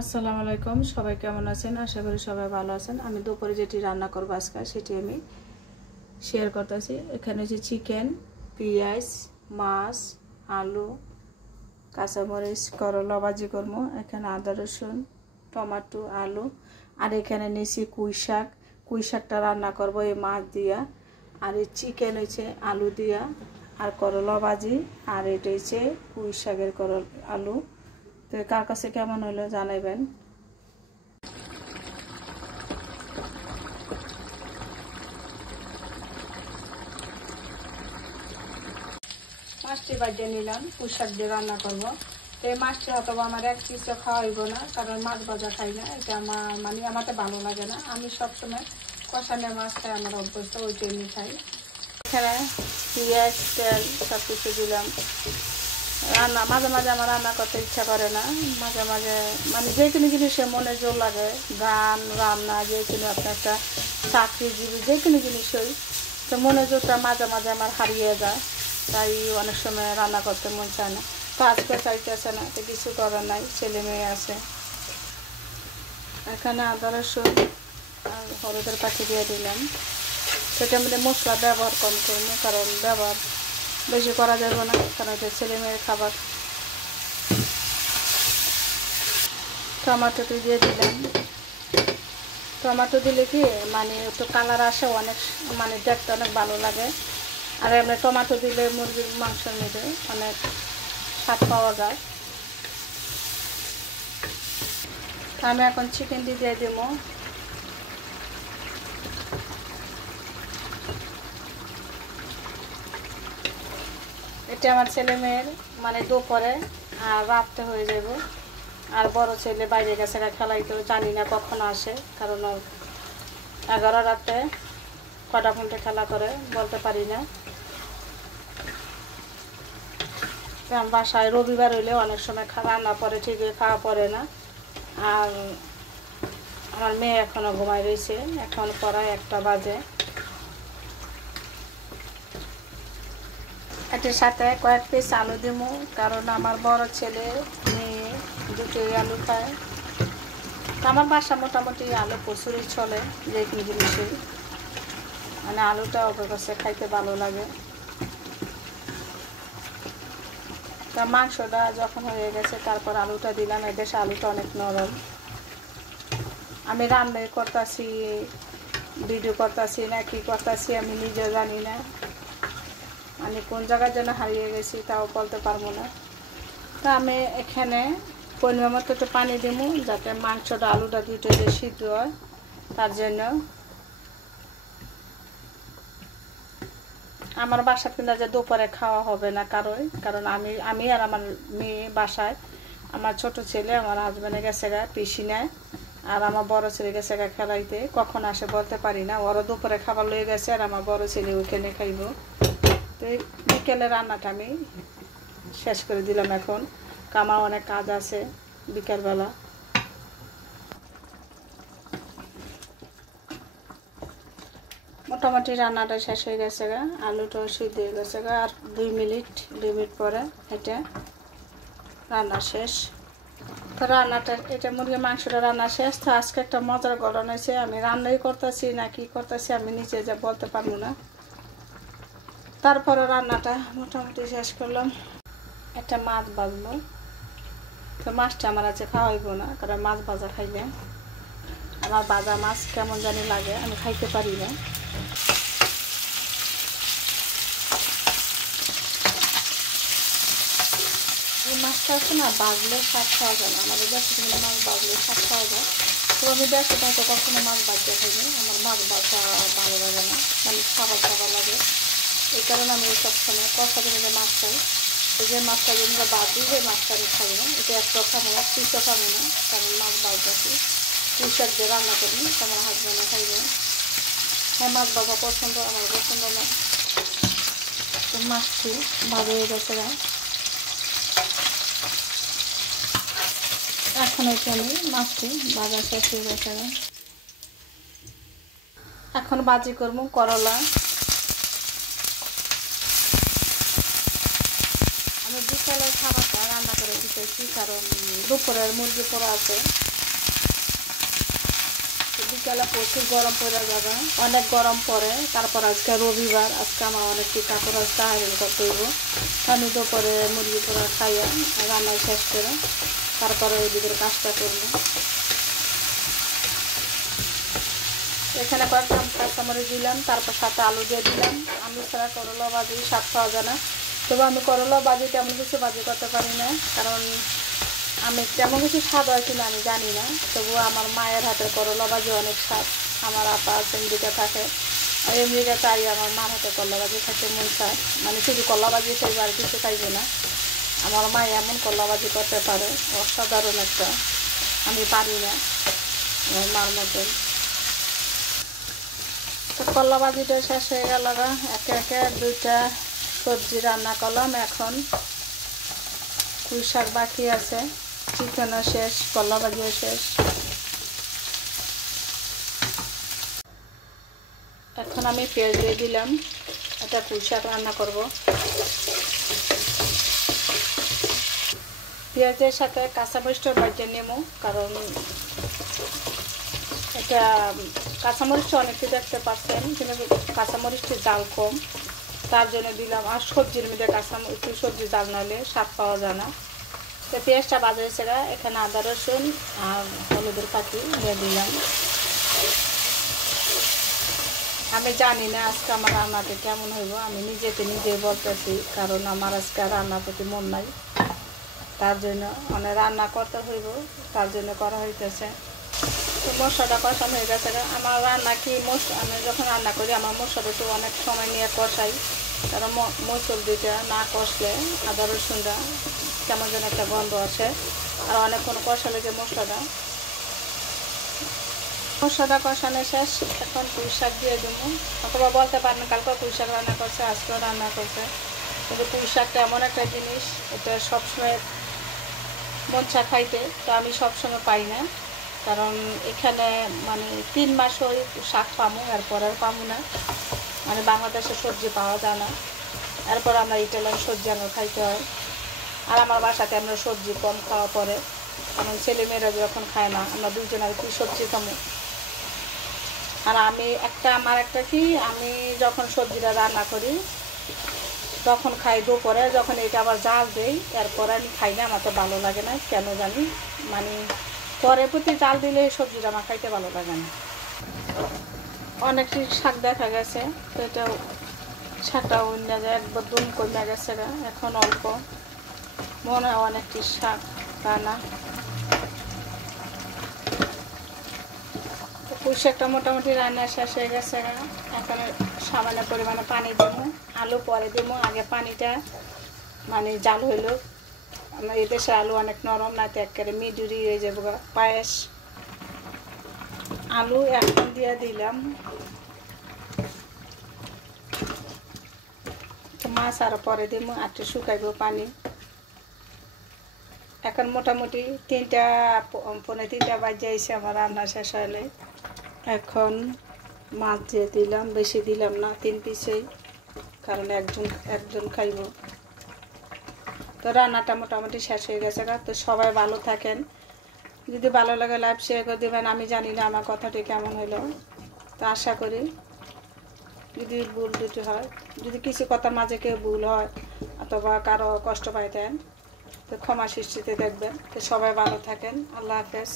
আসসালামু আলাইকুম, সবাই কেমন আছেন? আশা করি সবাই ভালো আছেন। আমি দুপুরে যেটি রান্না করব আজকে সেটি আমি শেয়ার করতেছি। এখানে যে চিকেন, পেঁয়াজ, মাছ, আলু, কাঁচামরিচ, করলা ভাজি করবো। এখানে আদা রসুন, টমেটো, আলু, আর এখানে নিয়েছি কুই শাকটা রান্না করব এই মাছ দিয়া। আর এই চিকেন হয়েছে আলু দিয়া, আর করলা ভাজি, আর এটা হচ্ছে পুঁই শাকের আলু। তো কার কাছে কেমন হলো জানাইবেন। মাছটি বাজিয়ে নিলাম, পুঁই শাক দিয়ে রান্না করবো। এই মাছটি হয়তো আমার এক পিসও খাওয়া হইব না, কারণ মাছ ভাজা খাই না, এটা আমার আমাকে ভালো লাগে না। আমি সবসময় কষানো মাছ খাই, আমার অভ্যস্ত ওইটা এমনি খাই। এখানে পেঁয়াজ, তেল সব কিছু দিলাম। মাঝে মাঝে আমার রান্না করতে ইচ্ছা করে না, মাঝে মাঝে যে কোনো জিনিসের মনে জোর লাগে। গান, রান্না, যে কোনো আপনার একটা চাকরিজীবী যে কোনো জিনিসই তো মনে জোরটা মাঝে মাঝে আমার হারিয়ে যায়। তাই অনেক সময় রান্না করতে মন চায় না। তো আজকে চাইতেছে না, তো কিছু করার নাই, ছেলে মেয়ে আছে। এখানে আদা রসুন আর হলুদের পাখি দিয়ে দিলাম। সেটার মধ্যে মশলা ব্যবহার কম করবো, কারণ ব্যবহার বেশি করা যাবে না, কারণ এটা ছেলে মেয়ের খাবার। টমেটোটি দিয়ে দিলাম। টমেটো দিলে কি একটু কালার আসে, অনেক দেখতে অনেক ভালো লাগে। আর এমনি টমেটো দিলে মুরগির মাংসের মধ্যে অনেক স্বাদ পাওয়া যায়। আমি এখন চিকেনটি দিয়ে দেব। এটা আমার ছেলে মেয়ের দুপুরে আর রাত্রে হয়ে যাব। আর বড় ছেলে বাইরে গেছে খেলাইতে, জানি না কখন আসে, কারণ 11 রাতে কটা ঘন্টা খেলা করে বলতে পারি না। বাসায় রবিবার হইলে অনেক সময় রান্না পরে ঠিকই খাওয়া পড়ে না। আর আমার মেয়ে এখনো ঘুমাই রয়েছে, এখন প্রায় 1টা বাজে। এটার সাথে কয়েক পিস আলু দিব, কারণ আমার বড় ছেলে মেয়ে দুটোই আলু খায়। আমার বাসা মোটামুটি আলু প্রচুরই চলে, যে কোনো জিনিসই আলুটা ওপর কাছে খাইতে ভালো লাগে। তা মাংসটা যখন হয়ে গেছে তারপর আলুটা দিলাম। এদেশে আলুটা অনেক নরম। আমি রান্না করতেছি, ভিডিও করতেছি না কি করতেছি আমি নিজেও জানি না। কোন জায়গার জন্য হারিয়ে গেছি তাও বলতে পারবো না। তা আমি এখানে পরিমাণ মতো একটু পানি দিব, যাতে মাংসটা আলুটা দুটো যে সিদ্ধ হয়, তার জন্য। আমার বাসা কিনা যে দুপুরে খাওয়া হবে না কারণ আমি আর আমার মেয়ে বাসায়। আমার ছোট ছেলে আমার হাজব্যান্ডে গেছে গা পিসি নেয়, আর আমার বড় ছেলে গেছে গা খেলাইতে, কখন আসে বলতে পারি না। ওরা দুপুরে খাবার লয়ে গেছে, আর আমার বড় ছেলে ওখানে খাইব। তো বিকেলে রান্নাটা আমি শেষ করে দিলাম। এখন আমার অনেক কাজ আছে বিকেলবেলা। মোটামুটি রান্নাটা শেষ হয়ে গেছে গা, আলুটাও সিদ্ধ হয়ে গেছে গা। আর 2 মিনিট পরে এটা রান্না শেষ। তো এটা মুরগির মাংসটা রান্না শেষ। তো আজকে একটা মজার ঘটনা হয়েছে, আমি রান্নাই করতেছি না কি করতেছি আমি নিজে যা বলতে পারবো না। তারপরে রান্নাটা মোটামুটি শেষ করলাম। একটা মাছ ভাজবো। তো মাছটা আমার আছে খাওয়াইব না, কারণ মাছ ভাজা খাইলে আমার ভাজা মাছ কেমন জানি লাগে, আমি খাইতে পারি না। এই মাছটা আছে না, ভাজলে স্বাদ খাওয়া যায় না। আমাদের দেশে কিন্তু মাছ ভাজলে স্বাদ খাওয়া যায়। তো আমি দেশে থাকতে কখনো মাছ ভাজতে খাইনি, আমার মাছ ভাজা ভালো লাগে না, খাবার লাগে। এই কারণে আমি সবসময় কষা দিনে যে মাছ খাই, এই যে মাছটা যদি আমরা ভাজি, সেই মাছটা আমি খাবো না। এটা একটা খাবো না, পিসও খাবো না, কারণ মাছ ভাজাছি পুঁই শাক দিয়ে রান্না করি, আমার হাজব্যান্ডে খাইবে। হ্যাঁ, মাছ ভাজা পছন্দ, আমার পছন্দ না। তো মাছটি ভাজা হয়ে গেছে গা। এখন আমি মাছটি ভাজা শেষ হয়ে গেছে গা। এখন ভাজি করবো করলা। আমি বিকালের খাবারটা রান্না করে দিতেছি, কারণ দুপুরের মুরগি পোড়া আছে, বিকালে প্রচুর গরম পড়ে যাবে, অনেক গরম পড়ে। তারপর আজকে রবিবার, আজকে আমার অনেকটি কাপড় আসতে আয়রন করতে হইব। আমি দুপুরে মুরগি পোড়া খাইয়া রান্না শেষ করে তারপরে ওই দিকের কাজটা করবো। এখানে কয়েকটা কাঁচামরিচ দিলাম, তারপর সাথে আলু দিয়ে দিলাম। আলু ছাড়া করলা ভাজি স্বাদ পাওয়া যায় না। তবু আমি করলা ভাজি তেমন কিছু ভাজি করতে পারি না, কারণ আমি তেমন কিছু স্বাদ হয় কিনা আমি জানি না। তবু আমার মায়ের হাতের করলা ভাজি অনেক স্বাদ। আমার আপা আমেরিকা থাকে, আমেরিকা চাই আমার মার হাতে করলা ভাজি খাইতে মন চায়। মানে শুধু করলা ভাজি খাইবে আর কিছু খাইবে না। আমার মা এমন করলা ভাজি করতে পারে, অসাধারণ একটা। আমি পারি না আমার মার মতন। তো করলা ভাজিটা শেষ হয়ে গেল, একে একে দুইটা সবজি রান্না করলাম। এখন পুঁই শাক বাকি আছে, চিকেনও শেষ, করলা ভাজিও শেষ। এখন আমি পেঁয়াজ দিয়ে দিলাম, এটা পুঁই শাক রান্না করব। পেঁয়াজের সাথে কাঁচামরিচটা বাজিয়ে নেব, কারণ এটা কাঁচামরিচটা অনেকে দেখতে পাচ্ছেন, কিন্তু কাঁচামরিচটি জাল কম, তার জন্য দিলাম। আর সবজির মধ্যে কাঁচামরিচ সবজি জাল নাহলে স্বাদ পাওয়া যায় না। তো পেঁয়াজটা বাজা হয়েছে, এখানে আদা রসুন আর হলুদের পাখি দিয়ে দিলাম। আমি জানি না আজকে আমার রান্নাটা কেমন হইব, আমি নিজেকে নিজে বলতেছি, কারণ আমার আজকে রান্নার প্রতি মন নাই। তার জন্য মানে রান্না করতে হইব, তার জন্য করা হইতেছে। তো মশলাটা কষানো হয়ে গেছে। আমার রান্না কি আমি যখন রান্না করি আমার মশলাটা তো অনেক সময় নিয়ে কষাই, কারণ মসুর দিটা না কষলে আদা রসুনটা কেমন যেন একটা গন্ধ আসে। আর অনেকক্ষণ কষালে যে মশলাটা কষানো শেষ। এখন পুঁই শাক দিয়ে দেবো। অথবা বলতে পারেন কালকে পুঁই শাক রান্না করছে, আজকেও রান্না করছে। কিন্তু পুঁই শাকটা এমন একটা জিনিস, এটা সবসময় মন চা খাইতে, তো আমি সবসময় পাই না। কারণ এখানে মানে 3 মাস ওই শাক পামো, এরপর আর পামো না। মানে বাংলাদেশের সবজি পাওয়া যায় না, এরপর আমরা ইটালিয়ান সবজি আমরা খাইতে হয়। আর আমার বাসাতে আমরা সবজি কম খাওয়া পড়ে, কারণ ছেলেমেয়েরা যখন খায় না, আমরা দুজন আর কি সবজি খামো। আর আমার একটা কি, আমি যখন সবজিটা রান্না করি তখন খাই দুপুরে, যখন এটা আবার জাল দেই এরপরে আমি খাই না, আমার তো ভালো লাগে না কেন জানি। মানে পরে প্রতি জাল দিলে সবজিটা আমার খাইতে ভালো লাগে না। অনেকটি শাক দেখা গেছে, তো এটা শাকটা অন্য যায় একবার দুম কমে গেছে, এখন অল্প মনে হয় অনেকটি শাক রান্না। পুঁই শাকটা মোটামুটি রান্না শেষ হয়ে গেছে। এখন সামান্য পরিমাণে পানি দেবো, আলু পরে দেবো। আগে পানিটা মানে জাল হইল, আমার এদেশের আলু অনেক নরম, না তো একেবারে মিডুরি হয়ে যাবো পায়েস। আলু এখন দিয়ে দিলাম, মাছ আরও পরে দেবো, আর একটু শুকাইব পানি। এখন মোটামুটি 3:30 বাজে আইসে আমার রান্না শেষ হলে। এখন মাছ দিয়ে দিলাম, বেশি দিলাম না, 3 পিসেই, কারণ একজন খাইব। তো রান্নাটা মোটামুটি শেষ হয়ে গেছে। তো সবাই ভালো থাকেন, যদি ভালো লাগে লাইভ শেয়ার করে দেবেন। আমি জানি না আমার কথাটি কেমন হলো, তো আশা করি যদি ভুল দুটি হয়, যদি কিছু কথার মাঝে কেউ ভুল হয় অথবা কারো কষ্ট পাইতেন, তো ক্ষমা সৃষ্টিতে দেখবেন। তো সবাই ভালো থাকেন, আল্লাহ হাফেজ।